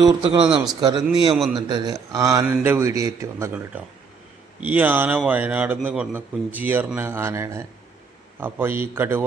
സുഹൃത്തുക്കളെ നമസ്കാരം. ഇന്ന് ഞാൻ വന്നിട്ട് ആനൻ്റെ വീഡിയോ ആയിട്ട് വന്നിട്ടുണ്ട് കേട്ടോ. ഈ ആന വയനാട് നിന്ന് കൊണ്ടുവന്ന കുഞ്ചിയറിന ആനയാണ്. അപ്പോൾ ഈ കടുവ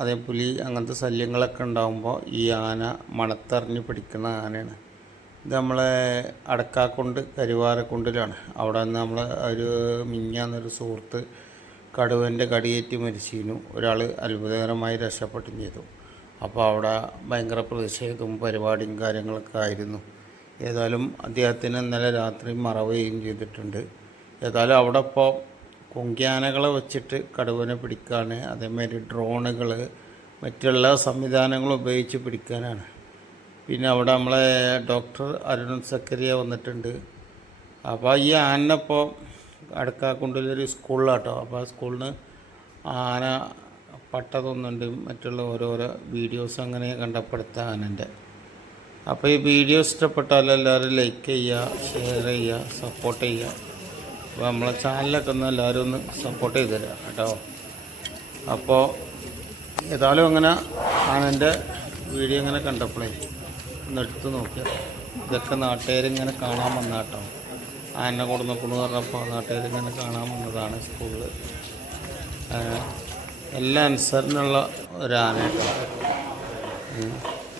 അതേ പുലി അങ്ങനത്തെ ശല്യങ്ങളൊക്കെ ഉണ്ടാകുമ്പോൾ ഈ ആന മണത്തറിഞ്ഞ് പിടിക്കുന്ന ആനയാണ്. ഇത് നമ്മളെ അടക്കാക്കുണ്ട് കരുവാരക്കുണ്ടിലാണ്. അവിടെ നിന്ന് നമ്മൾ ഒരു മിഞ്ഞാന്നൊരു സുഹൃത്ത് കടുവൻ്റെ കടിയേറ്റ് മരിച്ചിരുന്നു. ഒരാൾ അത്ഭുതകരമായി രക്ഷപ്പെട്ടും ചെയ്തു. അപ്പോൾ അവിടെ ഭയങ്കര പ്രതിഷേധവും പരിപാടിയും കാര്യങ്ങളൊക്കെ ആയിരുന്നു. ഏതായാലും അദ്ദേഹത്തിന് ഇന്നലെ രാത്രി മറവുകയും ചെയ്തിട്ടുണ്ട്. ഏതായാലും അവിടെ ഇപ്പോൾ കുങ്കിയാനകളെ വെച്ചിട്ട് കടുവനെ പിടിക്കാൻ, അതേമാതിരി ഡ്രോണുകൾ, മറ്റുള്ള സംവിധാനങ്ങൾ ഉപയോഗിച്ച് പിടിക്കാനാണ്. പിന്നെ അവിടെ നമ്മളെ ഡോക്ടർ അരുൺ സക്കരിയ വന്നിട്ടുണ്ട്. അപ്പോൾ ഈ ആനപ്പോൾ അടക്കാക്കുണ്ടിലൊരു സ്കൂളിലാട്ടോ. അപ്പോൾ ആ സ്കൂളിൽ നിന്ന് ആന പട്ട തോന്നുന്നുണ്ട്, മറ്റുള്ള ഓരോരോ വീഡിയോസ് അങ്ങനെ കണ്ടപ്പെടുത്ത ആനൻ്റെ. അപ്പോൾ ഈ വീഡിയോ ഇഷ്ടപ്പെട്ടാൽ എല്ലാവരും ലൈക്ക് ചെയ്യുക, ഷെയർ ചെയ്യുക, സപ്പോർട്ട് ചെയ്യുക. അപ്പോൾ നമ്മളെ ചാനലൊക്കെ ഒന്ന് എല്ലാവരും ഒന്ന് സപ്പോർട്ട് ചെയ്ത് തരിക കേട്ടോ. അപ്പോൾ ഏതായാലും അങ്ങനെ ആനൻ്റെ വീഡിയോ ഇങ്ങനെ കണ്ടപ്പോഴേ ഒന്ന് എടുത്ത് നോക്കിയാൽ ഇതൊക്കെ നാട്ടുകാരിങ്ങനെ കാണാൻ വന്ന കേട്ടോ. ആനെ കൊണ്ട് നോക്കണമെന്ന് പറഞ്ഞപ്പോൾ നാട്ടുകാരിങ്ങനെ കാണാൻ വന്നതാണ് സ്കൂളിൽ. എല്ലാ അനുസരണമുള്ള ഒരാനട്ടോ.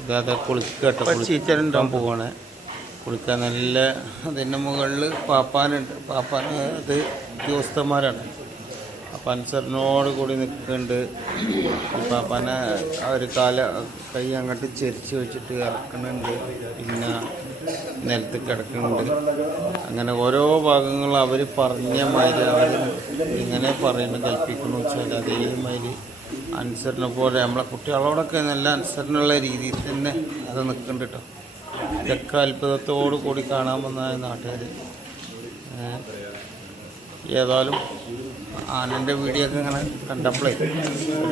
ഇതാതെ കുളിക്കാൻ പോവാണ്. കുളിക്കാൻ നല്ല അതിൻ്റെ മുകളിൽ പാപ്പാനുണ്ട്. പാപ്പാൻ അത് ഉദ്യോഗസ്ഥന്മാരാണ്. അപ്പം അനുസരണോട് കൂടി നിൽക്കുന്നുണ്ട്. പാപ്പാനെ ഒരു കൈ അങ്ങോട്ട് ചെരിച്ച് വെച്ചിട്ട് ഇറക്കുന്നുണ്ട്. പിന്നെ നിലത്ത് കിടക്കുന്നുണ്ട്. അങ്ങനെ ഓരോ ഭാഗങ്ങളും അവർ പറഞ്ഞ മാതിരി അവർ ഇങ്ങനെ പറയുന്നു, കൽപ്പിക്കുന്നു വെച്ചാൽ അതേമാതിരി അനുസരണ പോലെ നമ്മളെ കുട്ടികളോടൊക്കെ നല്ല അനുസരണമുള്ള രീതിയിൽ തന്നെ അത് നിൽക്കുന്നുണ്ട് കേട്ടോ. ഇതൊക്കെ അത്ഭുതത്തോടു കൂടി കാണാൻ വന്ന നാട്ടുകാർ. ഏതായാലും ആനൻ്റെ വീഡിയോ ഒക്കെ ഇങ്ങനെ കണ്ടപ്പോഴേ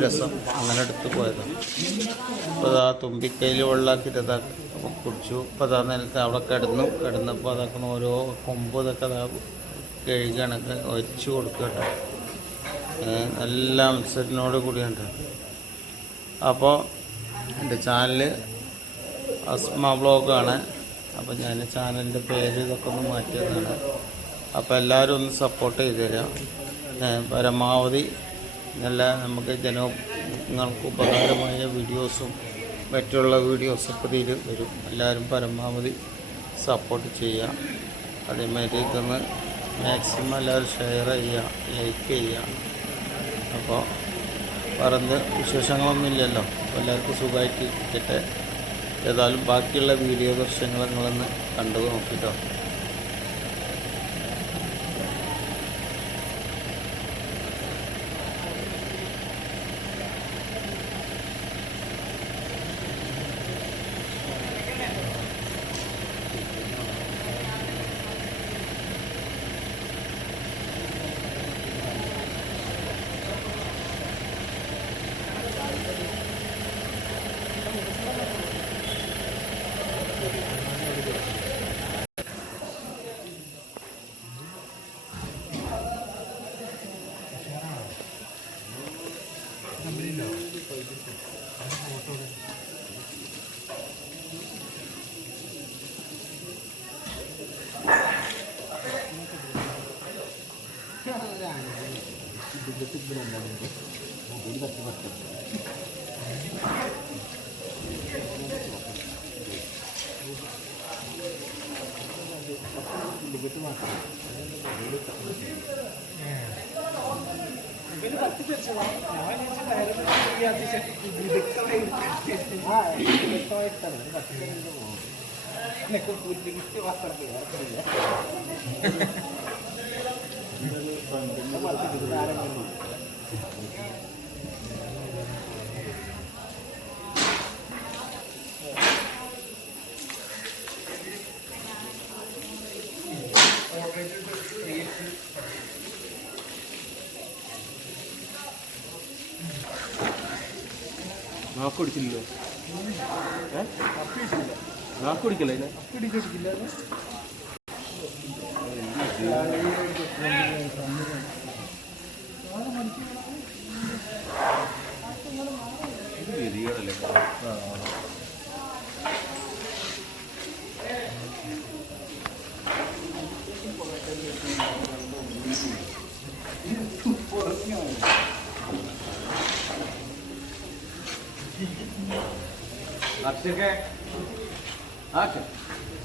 രസം അങ്ങനെ എടുത്ത് പോയതാണ്. അപ്പോൾ അതാ തുമ്പിക്കൈയിൽ വെള്ളമാക്കിയിട്ട് അതാ കുടിച്ചു. ഇപ്പോൾ അതാ നിലത്ത് അവിടെ കിടന്നപ്പോൾ അതാക്കുന്ന ഓരോ കൊമ്പ് ഇതൊക്കെ അതാ കഴുകണക്ക് ഒഴിച്ച് കൊടുക്കുക കേട്ടോ. നല്ല മത്സരത്തിനോട് കൂടിയുണ്ട്. അപ്പോൾ എൻ്റെ ചാനൽ അസ്മ ബ്ലോഗാണ്. അപ്പോൾ ഞാൻ ചാനലിൻ്റെ പേര് ഇതൊക്കെ ഒന്ന് മാറ്റിയതാണ്. അപ്പോൾ എല്ലാവരും ഒന്ന് സപ്പോർട്ട് ചെയ്ത് തരാം. പരമാവധി നല്ല നമുക്ക് ജനങ്ങൾക്ക് ഉപകാരമായ വീഡിയോസും മറ്റുള്ള വീഡിയോസൊക്കെ ഇതിൽ വരും. എല്ലാവരും പരമാവധി സപ്പോർട്ട് ചെയ്യുക. അതേമാതിരി ഇതൊന്ന് മാക്സിമം എല്ലാവരും ഷെയർ ചെയ്യുക, ലൈക്ക് ചെയ്യുക. അപ്പോൾ പറഞ്ഞ് വിശേഷങ്ങളൊന്നുമില്ലല്ലോ. അപ്പോൾ എല്ലാവർക്കും സുഖമായിട്ട് ഇരിക്കട്ടെ. ഏതായാലും ബാക്കിയുള്ള വീഡിയോ ദൃശ്യങ്ങൾ നിങ്ങളൊന്ന് കണ്ടു നോക്കിട്ടോ. കുടിക്കില്ലല്ലോ, കുടിക്കല്ലേ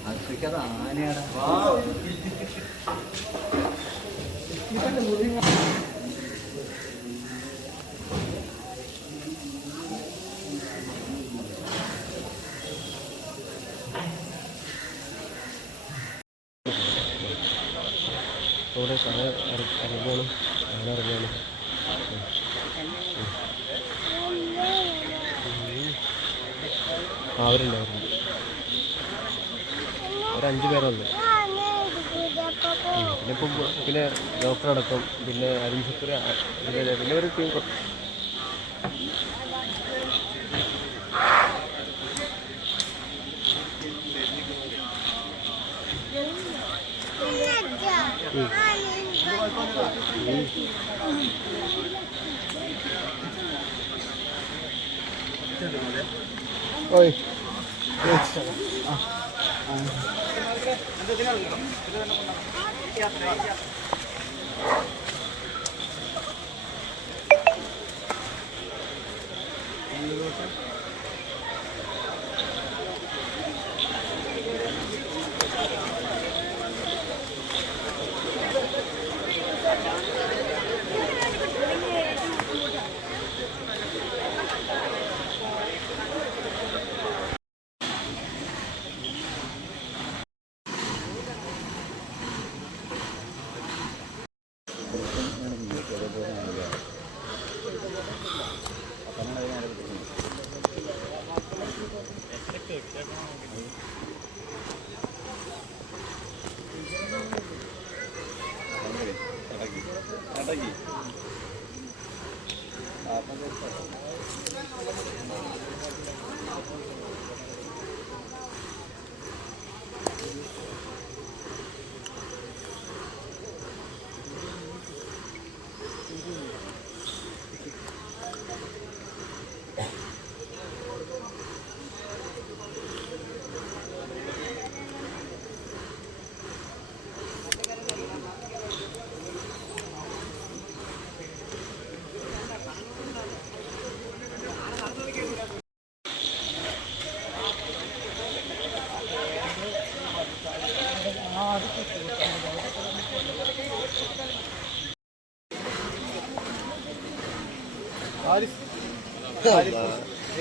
അക്ഷയ്ക്കത് ആനയാണ്. അവിടെ ഇറങ്ങണം, അങ്ങനെ ഇറങ്ങണം. അവരുണ്ട് ഒരു 5 പേരുണ്ട്. പിന്നെ ഇപ്പം പിന്നെ ഡോക്ടർ അടക്കം, പിന്നെ അരുൺസക്കറി, പിന്നെ ഒരു ടീം. ഓയ്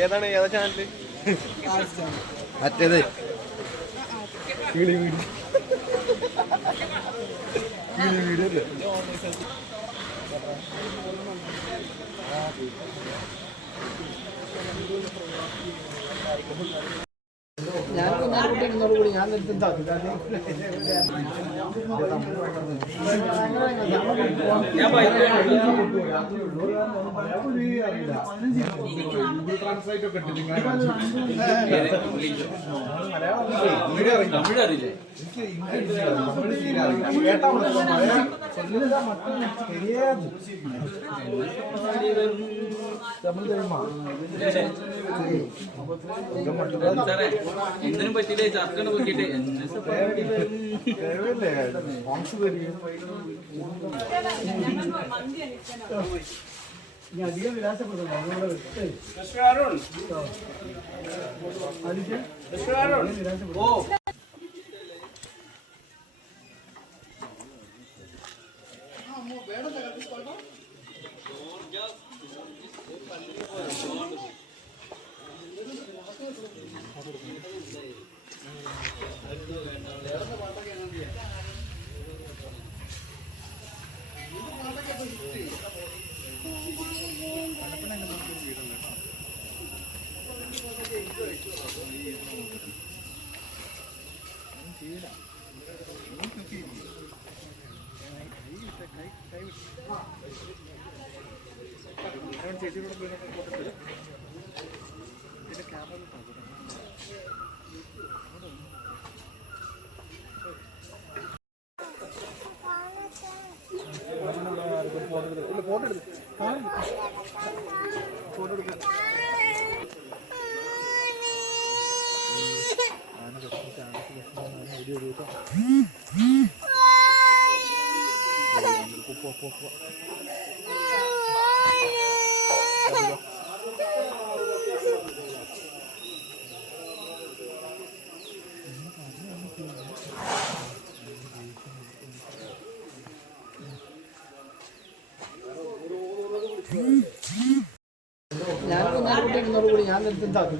ഏതാണ്, ഏതാ ചാനല്? മറ്റേത് എന്തിനും പറ്റില്ലേ ചർക്കണ് നോക്കിട്ട് അധികം വിലാസപ്പെടുന്നു. ഞാൻ നിർത്തുണ്ടാക്കും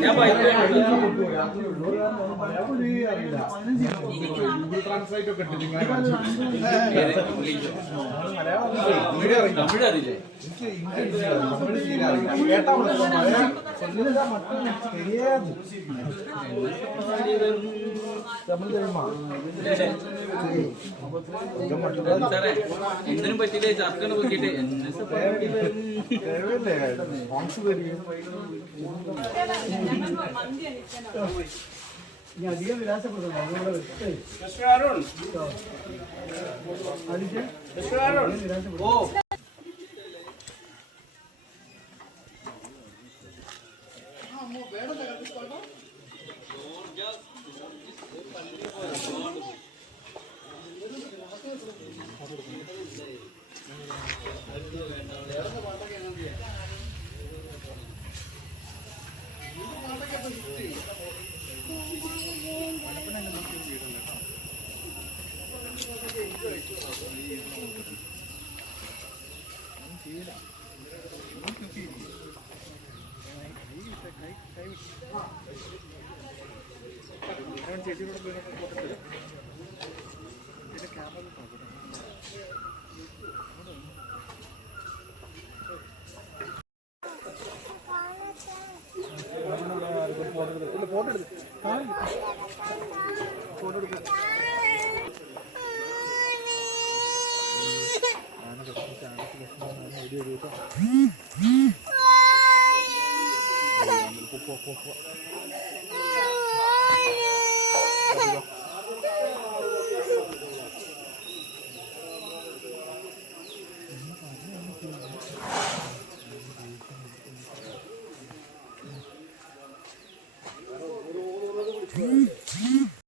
ഞാൻ ബൈക്ക് തമിഴ് അറിയില്ലേ? സാറേ എന്തിനും പറ്റില്ലേ ചർക്കണ് നോക്കിയിട്ട് അധികം വിലാസപ്പെടുന്നു പോ